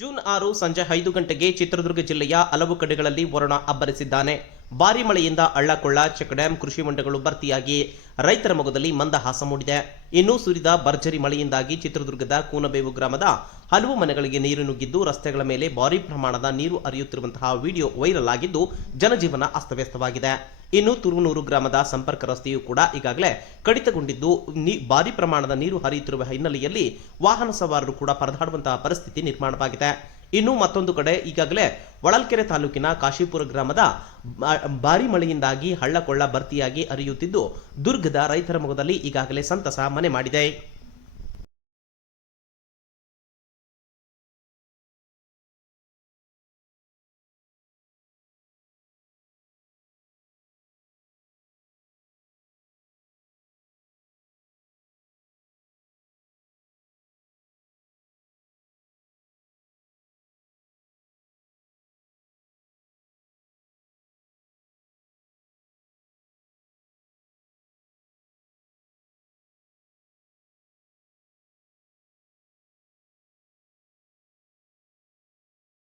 June ಆರು ಸಂಜೆ ಐದು ಗಂಟೆಗೆ ಚಿತ್ರದುರ್ಗ ಜಿಲ್ಲೆಯ ಹಲವು ಕಡೆಗಳಲ್ಲಿ ವರುಣ ಅಬ್ಬರಿಸಿದ್ದಾನೆ. ಭಾರಿ ಮಳೆಯಿಂದ ಅಳ್ಳಕೊಳ್ಳ ಚೆಕ್ ಡ್ಯಾಂ ಕೃಷಿ ಹೊಂಡಗಳು ಭರ್ತಿಯಾಗಿ ರೈತರ ಮೊಗದಲ್ಲಿ ಮಂದಹಾಸ ಮೂಡಿದೆ. ಇನ್ನು ಸುರಿದ ಭರ್ಜರಿ ಮಳೆಯಿಂದಾಗಿ ಚಿತ್ರದುರ್ಗದ ಕೂನಬೇವು ಗ್ರಾಮದ ಹಲವು ಮನೆಗಳಿಗೆ ನೀರು ನುಗ್ಗಿದ್ದು ರಸ್ತೆಗಳ ಮೇಲೆ ಭಾರಿ ಪ್ರಮಾಣದ ನೀರು ಹರಿಯುತ್ತಿರುವಂತಹ ವಿಡಿಯೋ ವೈರಲ್ ಆಗಿದ್ದು ಜನಜೀವನ ಅಸ್ತವ್ಯಸ್ತವಾಗಿದೆ. ಇನ್ನು ತುರುವನೂರು ಗ್ರಾಮದ ಸಂಪರ್ಕ ರಸ್ತೆಯೂ ಕೂಡ ಈಗಾಗಲೇ ಕಡಿತಗೊಂಡಿದ್ದು ಭಾರಿ ಪ್ರಮಾಣದ ನೀರು ಹರಿಯುತ್ತಿರುವ ಹಿನ್ನೆಲೆಯಲ್ಲಿ ವಾಹನ ಸವಾರರು ಕೂಡ ಪರದಾಡುವಂತಹ ಪರಿಸ್ಥಿತಿ ನಿರ್ಮಾಣವಾಗಿದೆ. ಇನ್ನು ಮತ್ತೊಂದು ಕಡೆ ಈಗಾಗಲೇ ಹೊಳಲ್ಕೆರೆ ತಾಲೂಕಿನ ಕಾಶಿಪುರ ಗ್ರಾಮದ ಭಾರಿ ಮಳೆಯಿಂದಾಗಿ ಹಳ್ಳಕೊಳ್ಳ ಭರ್ತಿಯಾಗಿ ಹರಿಯುತ್ತಿದ್ದು ದುರ್ಗದ ರೈತರ ಮೊಗದಲ್ಲಿ ಈಗಾಗಲೇ ಸಂತಸ ಮನೆ ಮಾಡಿದೆ.